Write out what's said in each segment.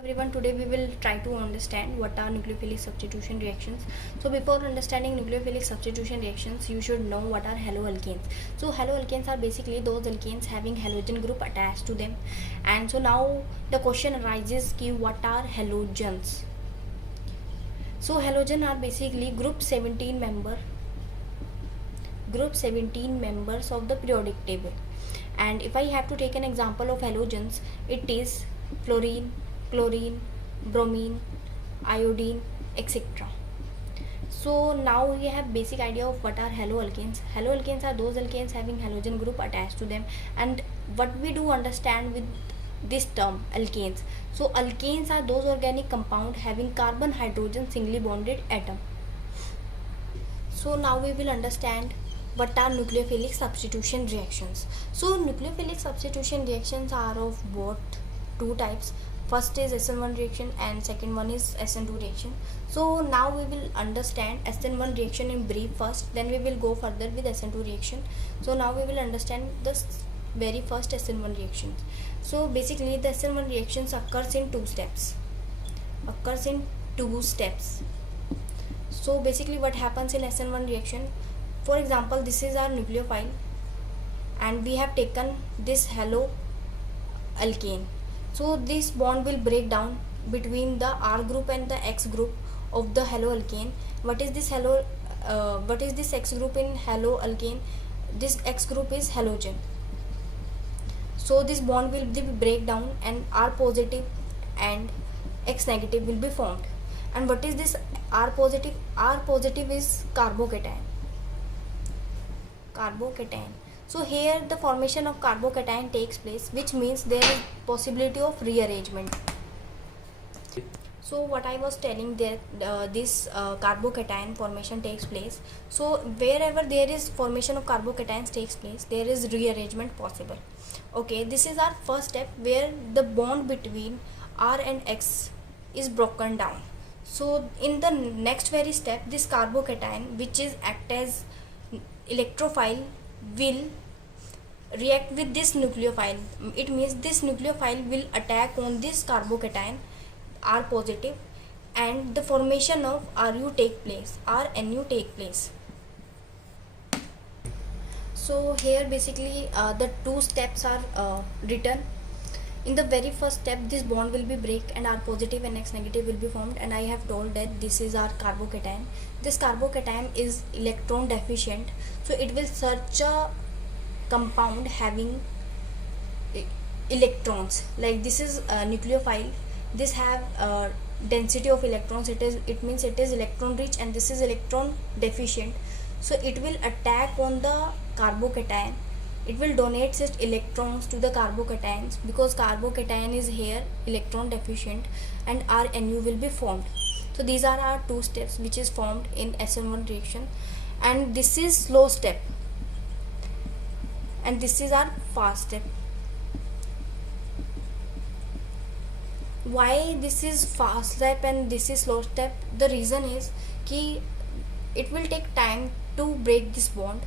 Everyone, today we will try to understand what are nucleophilic substitution reactions. So before understanding nucleophilic substitution reactions, you should know what are haloalkanes. So haloalkanes are basically those alkanes having halogen group attached to them. And so now the question arises ki what are halogens? So halogen are basically group 17 members of the periodic table. And if I have to take an example of halogens, it is fluorine, chlorine, bromine, iodine, etc. So now we have basic idea of what are haloalkanes. Haloalkanes are those alkanes having halogen group attached to them. And what we do understand with this term alkanes. So alkanes are those organic compound having carbon hydrogen singly bonded atom. So now we will understand what are nucleophilic substitution reactions. So nucleophilic substitution reactions are of both two types. First is SN1 reaction and second one is SN2 reaction. So now we will understand SN1 reaction in brief first, then we will go further with SN2 reaction. So now we will understand the very first SN1 reaction. So basically the SN1 reactions occurs in two steps. So basically what happens in SN1 reaction, for example, this is our nucleophile and we have taken this haloalkane. So this bond will break down between the R group and the X group of the haloalkane. What is this X group in haloalkane? This X group is halogen. So this bond will break down and R positive and X negative will be formed. And what is this R positive? R positive is carbocation. So here the formation of carbocation takes place, which means there is possibility of rearrangement. So what I was telling, that this carbocation formation takes place. So wherever there is formation of carbocations takes place, there is rearrangement possible. Okay, this is our first step where the bond between R and X is broken down. So in the next very step, this carbocation, which is act as electrophile, will react with this nucleophile. It means this nucleophile will attack on this carbocation R positive and the formation of RNU take place. So here basically the two steps are written. In the very first step, this bond will be break and R positive and X negative will be formed, and I have told that this is our carbocation. This carbocation is electron deficient, so it will search a compound having electrons. Like this is a nucleophile, this have density of electrons, it means it is electron rich, and this is electron deficient. So it will attack on the carbocation. It will donate its electrons to the carbocations because carbocation is here electron deficient, and RNU will be formed. So these are our two steps which is formed in SN1 reaction, and this is slow step and this is our fast step. Why this is fast step and this is slow step? The reason is कि it will take time to break this bond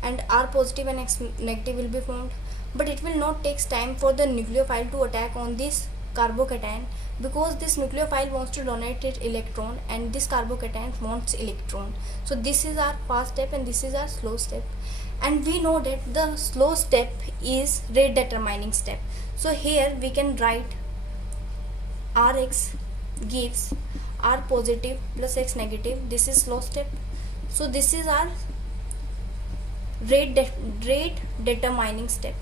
and R positive and X negative will be formed, but it will not take time for the nucleophile to attack on this carbocation because this nucleophile wants to donate its electron and this carbocation wants electron. So this is our fast step and this is our slow step, and we know that the slow step is rate determining step. So here we can write Rx gives R positive plus X negative. This is slow step. So this is our rate determining step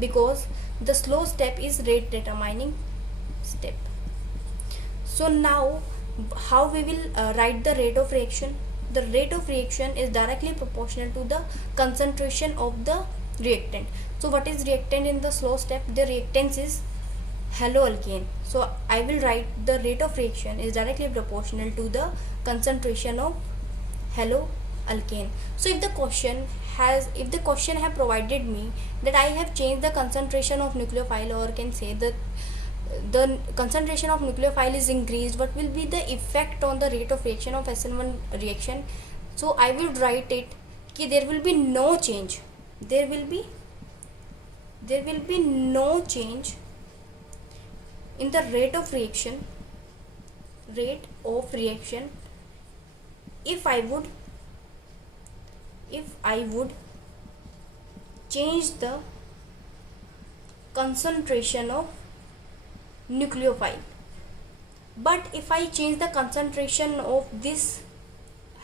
because the slow step is rate determining step. So now how we will write the rate of reaction? The rate of reaction is directly proportional to the concentration of the reactant. So what is reactant in the slow step? The reactants is haloalkane. So I will write the rate of reaction is directly proportional to the concentration of haloalkane. So if the question have provided me that I have changed the concentration of nucleophile, or can say that the concentration of nucleophile is increased, what will be the effect on the rate of reaction of SN1 reaction? So I will write it कि there will be no change. There will be no change in the rate of reaction, if I would change the concentration of nucleophile, but if I change the concentration of this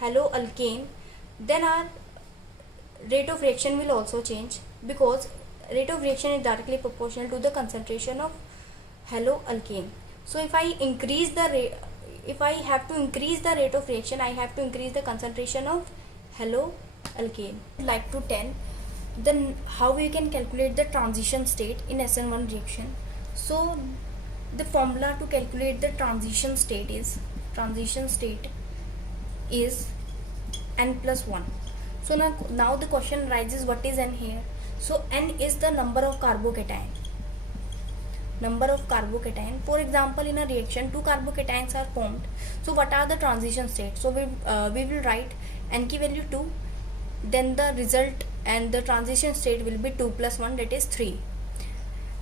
haloalkane, then our rate of reaction will also change, because rate of reaction is directly proportional to the concentration of haloalkane. So if I increase the rate, if I have to increase the rate of reaction, I have to increase the concentration of haloalkane. I'd like to tell then how we can calculate the transition state in SN1 reaction. So the formula to calculate the transition state is n plus 1. So now the question arises, what is n here? So n is the number of carbocation. For example, in a reaction, 2 carbocations are formed. So what are the transition states? So we will write n की value 2, then the result and the transition state will be 2 plus 1, that is 3.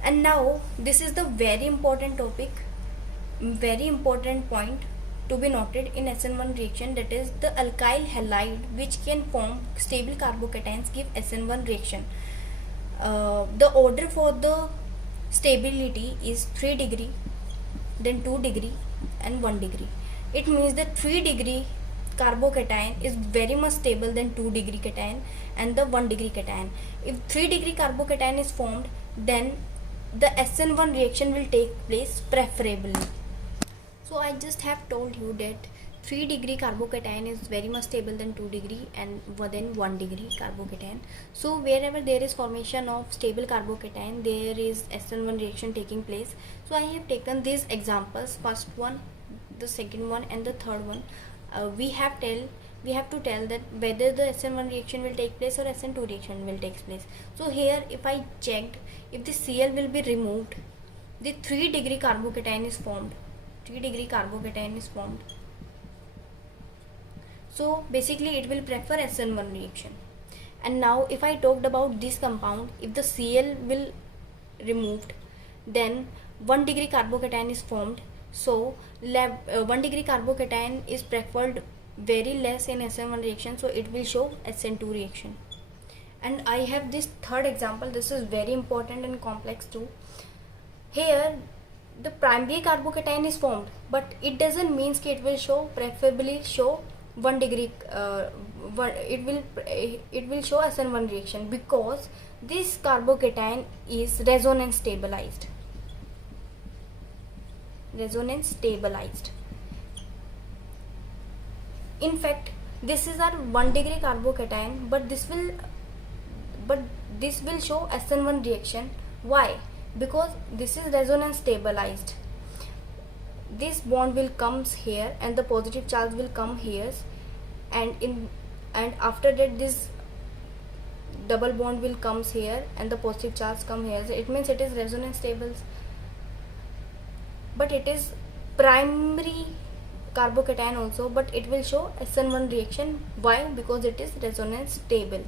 And now this is the very important topic, very important point to be noted in SN1 reaction, that is the alkyl halide which can form stable carbocations give SN1 reaction. The order for the stability is 3 degree, then 2 degree and 1 degree. It means that 3 degree carbocation is very much stable than 2 degree cation and the 1 degree cation. If 3 degree carbocation is formed, then the SN1 reaction will take place preferably. So I just have told you that 3 degree carbocation is very much stable than 2 degree and then 1 degree carbocation. So wherever there is formation of stable carbocation, there is SN1 reaction taking place. So I have taken these examples, first one, the second one and the third one. We have to tell that whether the SN1 reaction will take place or SN2 reaction will take place. So here if I checked, if the Cl will be removed, the 3 degree carbocation is formed. So basically it will prefer SN1 reaction. And now if I talked about this compound, if the Cl will removed, then 1 degree carbocation is formed. So 1 degree carbocation is preferred very less in SN1 reaction, so it will show SN2 reaction. And I have this third example. This is very important and complex too. Here the primary carbocation is formed, but it doesn't mean that it will preferably show 1 degree, it will show SN1 reaction, because this carbocation is resonance stabilized. In fact, this is our 1 degree carbocation, but this will show SN1 reaction. Why? Because this is resonance stabilized. This bond will comes here and the positive charge will come here, and after that this double bond will comes here and the positive charge come here. So it means it is resonance stable, but it is primary carbocation also, but it will show SN1 reaction. Why? Because it is resonance stable.